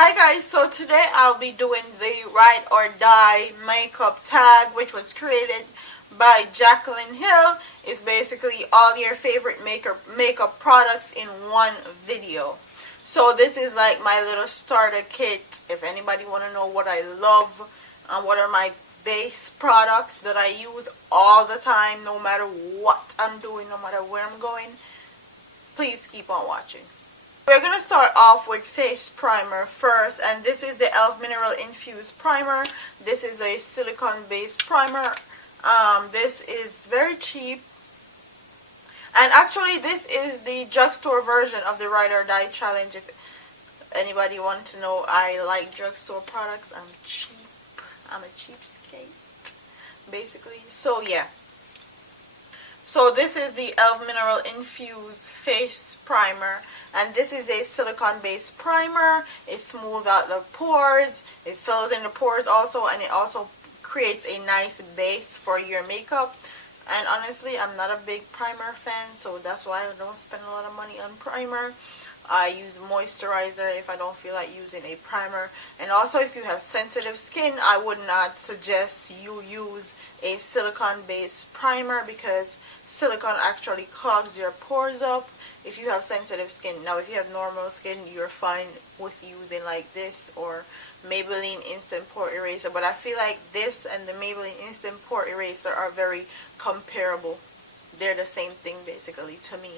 Hi guys, so today I'll be doing the Ride or Die makeup tag, which was created by Jacqueline Hill. It's basically all your favorite makeup products in one video. So this is like my little starter kit. If anybody want to know what I love and what are my base products that I use all the time, no matter what I'm doing, no matter where I'm going, please keep on watching. We're going to start off with face primer first, and this is the e.l.f. Mineral Infused Primer. This is a silicone based primer. This is very cheap, and actually this is the drugstore version of the Ride or Die challenge. If anybody wants to know, I like drugstore products. I'm cheap. I'm a cheapskate, basically. So yeah. So this is the e.l.f. Mineral Infused Face Primer, and this is a silicone based primer. It smooths out the pores, it fills in the pores also, and it also creates a nice base for your makeup. And honestly, I'm not a big primer fan, so that's why I don't spend a lot of money on primer. I use moisturizer if I don't feel like using a primer. And also, if you have sensitive skin, I would not suggest you use a silicone based primer, because silicone actually clogs your pores up if you have sensitive skin. Now if you have normal skin, you're fine with using like this or Maybelline Instant Pore Eraser, but I feel like this and the Maybelline Instant Pore Eraser are very comparable. They're the same thing basically to me.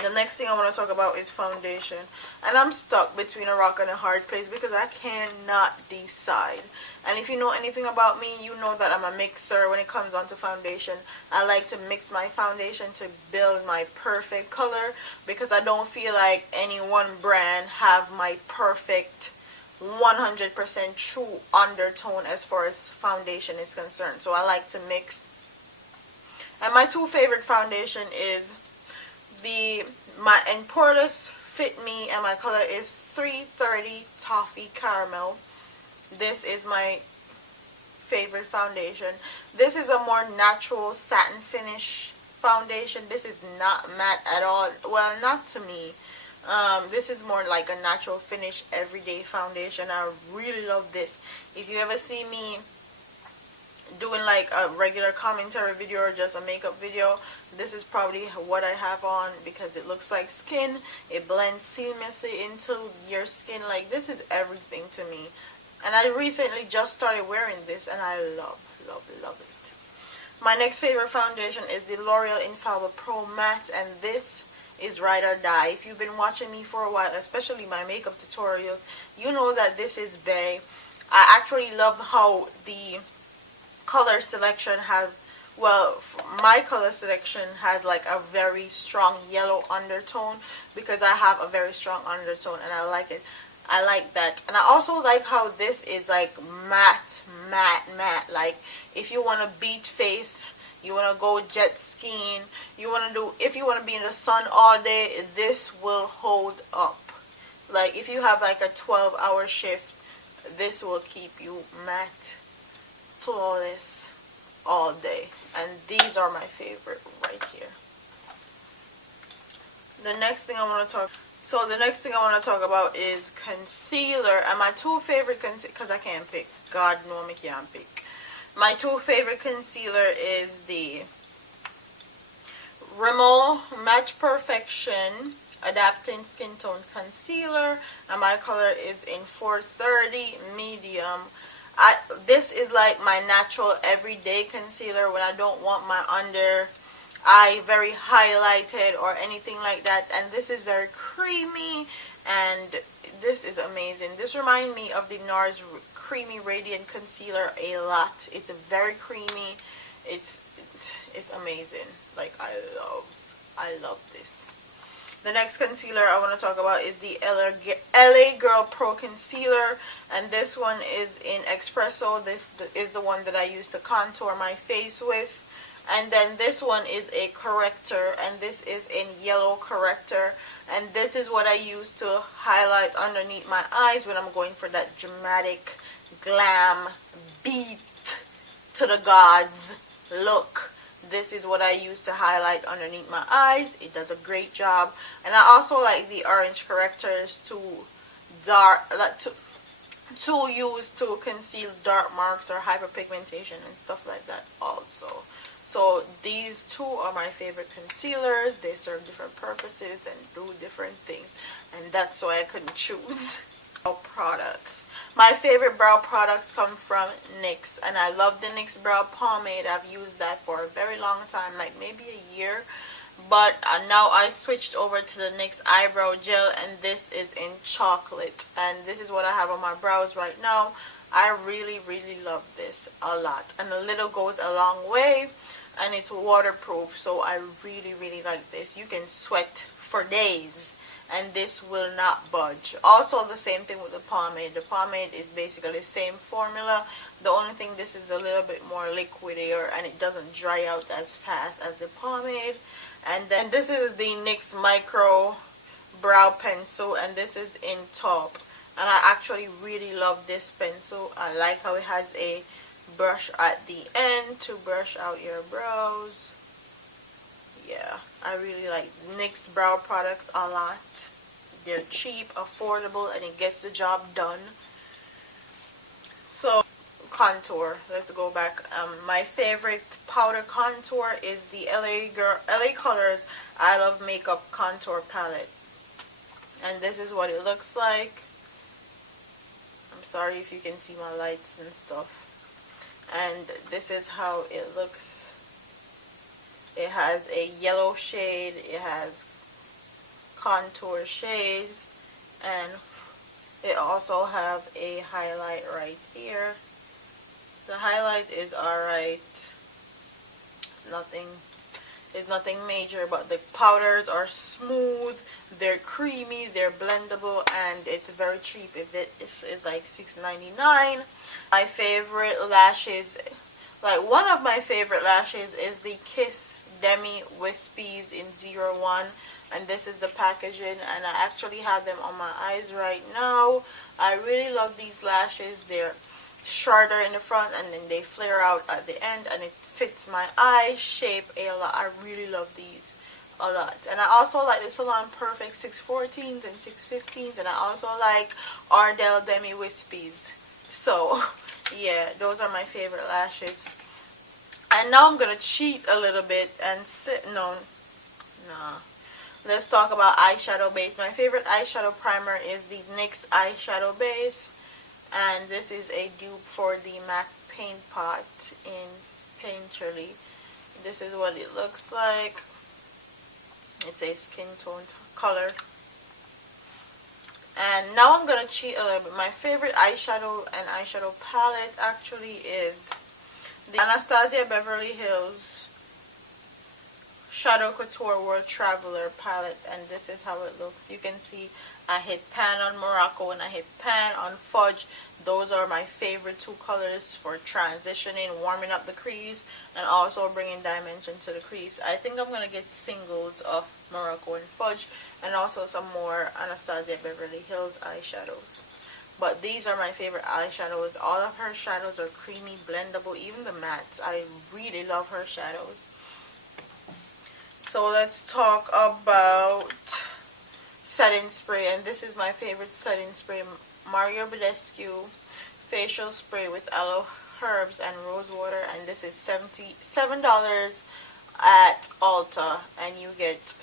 The next thing I want to talk about is foundation, and I'm stuck between a rock and a hard place because I cannot decide. And if you know anything about me, you know that I'm a mixer when it comes on to foundation. I like to mix my foundation to build my perfect color, because I don't feel like any one brand have my perfect 100% true undertone as far as foundation is concerned. So I like to mix. And my two favorite foundation is my Poreless Fit Me, and my color is 330 Toffee Caramel. This is my favorite foundation. This is a more natural satin finish foundation. This is not matte at all. Well, not to me. This is more like a natural finish everyday foundation. I really love this. If you ever see me doing like a regular commentary video or just a makeup video, this is probably what I have on, because it looks like skin. It blends seamlessly into your skin. Like, this is everything to me, and I recently just started wearing this, and I love it. My next favorite foundation is the L'Oreal Infallible Pro Matte, and this is Ride or Die. If you've been watching me for a while, especially my makeup tutorial, you know that this is bae. I actually love how the color selection has, well, my color selection has like a very strong yellow undertone, because I have a very strong undertone and I like it. I like that. And I also like how this is like matte. Like, if you want a beach face, you want to go jet skiing, if you want to be in the sun all day, this will hold up. Like, if you have like a 12-hour shift, this will keep you matte, flawless all day. And these are my favorite right here. The next thing I want to talk about is concealer. And my two favorite because I can't pick, God no, I can't pick. My two favorite concealer is the Rimmel Match Perfection Adapting Skin Tone Concealer, and my color is in 430 medium. This is like my natural everyday concealer when I don't want my under eye very highlighted or anything like that. And this is very creamy, and this is amazing. This reminds me of the NARS Creamy Radiant Concealer a lot. It's very creamy. It's amazing. Like, I love this. The next concealer I want to talk about is the LA Girl Pro Concealer, and this one is in Espresso. This is the one that I use to contour my face with. And then this one is a corrector, and this is in Yellow Corrector, and this is what I use to highlight underneath my eyes when I'm going for that dramatic glam beat to the gods look. This is what I use to highlight underneath my eyes. It does a great job. And I also like the orange correctors to dark, to use to conceal dark marks or hyperpigmentation and stuff like that also. So these two are my favorite concealers. They serve different purposes and do different things, and that's why I couldn't choose. Products. My favorite brow products come from NYX, and I love the NYX brow pomade. I've used that for a very long time, like maybe a year. But now I switched over to the NYX eyebrow gel, and this is in chocolate, and this is what I have on my brows right now. I really love this a lot, and a little goes a long way, and it's waterproof, so I really like this. You can sweat for days and this will not budge. Also the same thing with the pomade. The pomade is basically the same formula. The only thing, this is a little bit more liquidier and it doesn't dry out as fast as the pomade. And then this is the NYX Micro Brow Pencil, and this is in taupe. And I actually really love this pencil. I like how it has a brush at the end to brush out your brows. Yeah, I really like NYX brow products a lot. They're cheap, affordable, and it gets the job done. So, contour. Let's go back. My favorite powder contour is the LA Colors I Love Makeup Contour Palette. And this is what it looks like. I'm sorry if you can see my lights and stuff. And this is how it looks. It has a yellow shade, it has contour shades, and it also have a highlight right here. The highlight is alright. It's nothing major, but the powders are smooth, they're creamy, they're blendable, and it's very cheap. It's like $6.99. My favorite lashes, like one of my favorite lashes, is the Kiss Demi Wispies in 01, and this is the packaging, and I actually have them on my eyes right now. I really love these lashes. They're shorter in the front and then they flare out at the end, and it fits my eye shape a lot. I really love these a lot. And I also like the Salon Perfect 614s and 615s, and I also like Ardell Demi Wispies. So yeah, those are my favorite lashes. And now I'm gonna cheat a little bit and let's talk about eyeshadow base. My favorite eyeshadow primer is the NYX eyeshadow base, and this is a dupe for the MAC Paint Pot in Painterly. This is what it looks like. It's a skin tone color. And now I'm gonna cheat a little bit. My favorite eyeshadow and eyeshadow palette actually is the Anastasia Beverly Hills Shadow Couture World Traveler palette, and this is how it looks. You can see I hit pan on Morocco and I hit pan on Fudge. Those are my favorite two colors for transitioning, warming up the crease, and also bringing dimension to the crease. I think I'm going to get singles of Morocco and Fudge, and also some more Anastasia Beverly Hills eyeshadows. But these are my favorite eyeshadows. All of her shadows are creamy, blendable, even the mattes. I really love her shadows. So let's talk about setting spray, and this is my favorite setting spray, Mario Badescu facial spray with aloe herbs and rose water, and this is $77 at Ulta, and you get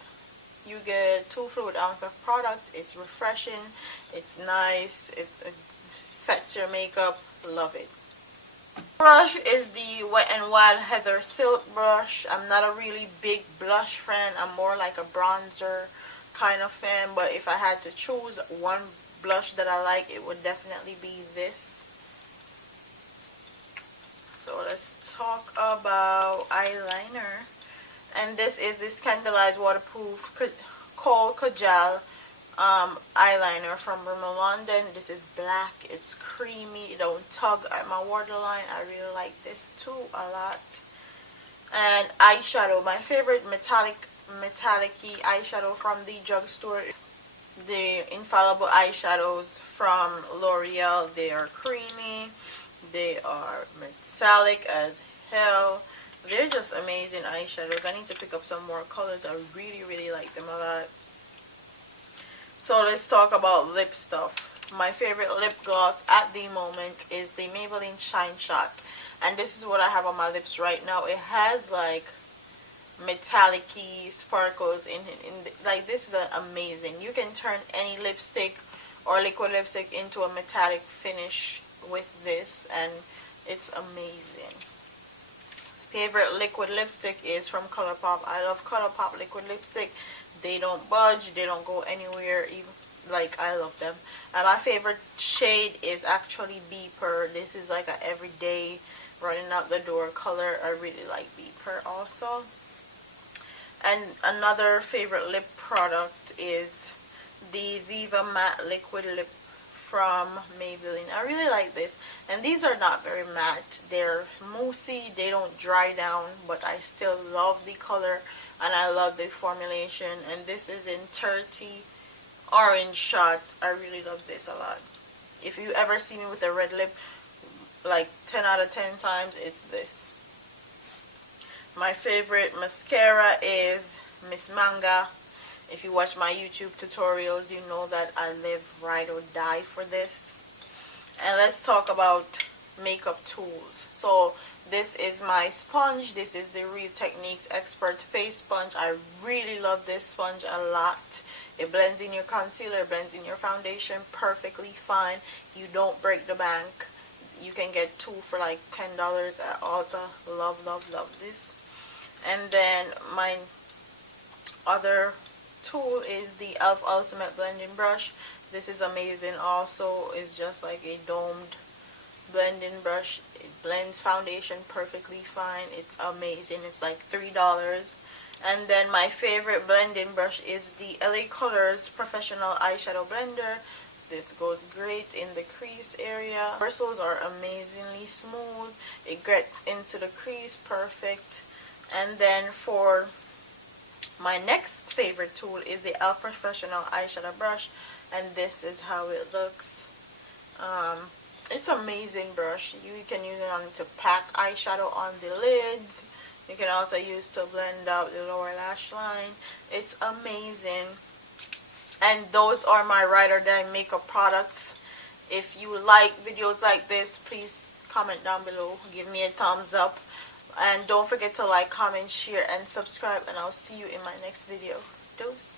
2 fluid ounce of product. It's refreshing, it's nice, it sets your makeup. Love it. Brush is the Wet n Wild Heather Silk brush. I'm not a really big blush fan. I'm more like a bronzer kind of fan, but if I had to choose one blush that I like, it would definitely be this. So let's talk about eyeliner. And this is this Scandalized Waterproof Kohl Kajal eyeliner from Rimmel London. This is black, it's creamy, it don't tug at my waterline. I really like this too a lot. And eyeshadow, my favorite metallic-y eyeshadow from the drugstore, the Infallible eyeshadows from L'Oreal. They are creamy, they are metallic as hell. They're just amazing eyeshadows. I need to pick up some more colors. I really like them a lot. So let's talk about lip stuff. My favorite lip gloss at the moment is the Maybelline Shine Shot. And this is what I have on my lips right now. It has like metallic-y sparkles like this is amazing. You can turn any lipstick or liquid lipstick into a metallic finish with this, and it's amazing. Favorite liquid lipstick is from ColourPop. I love ColourPop liquid lipstick. They don't budge, they don't go anywhere, even like I love them. And my favorite shade is actually Beeper. This is like a everyday running out the door color. I really like Beeper also. And another favorite lip product is the Viva Matte Liquid Lip from Maybelline. I really like this. And these are not very matte. They're moussey. They don't dry down. But I still love the color. And I love the formulation. And this is in 30 Orange Shot. I really love this a lot. If you ever see me with a red lip, like 10 out of 10 times, it's this. My favorite mascara is Miss Manga. If you watch my YouTube tutorials, you know that I live, ride, or die for this. And let's talk about makeup tools. So this is my sponge. This is the Real Techniques Expert Face Sponge. I really love this sponge a lot. It blends in your concealer, blends in your foundation perfectly fine. You don't break the bank. You can get 2 for like $10 at Ulta. Love, love, love this. And then my other tool is the e.l.f. Ultimate Blending Brush. This is amazing also. It's just like a domed blending brush. It blends foundation perfectly fine. It's amazing. It's like $3. And then my favorite blending brush is the LA Colors Professional Eyeshadow Blender. This goes great in the crease area. Bristles are amazingly smooth. It gets into the crease perfect. And then for my next favorite tool is the e.l.f. Professional Eyeshadow Brush, and this is how it looks. It's an amazing brush. You can use it to pack eyeshadow on the lids. You can also use to blend out the lower lash line. It's amazing. And those are my Ride or Die makeup products. If you like videos like this, please comment down below. Give me a thumbs up. And don't forget to like, comment, share, and subscribe. And I'll see you in my next video. Dose.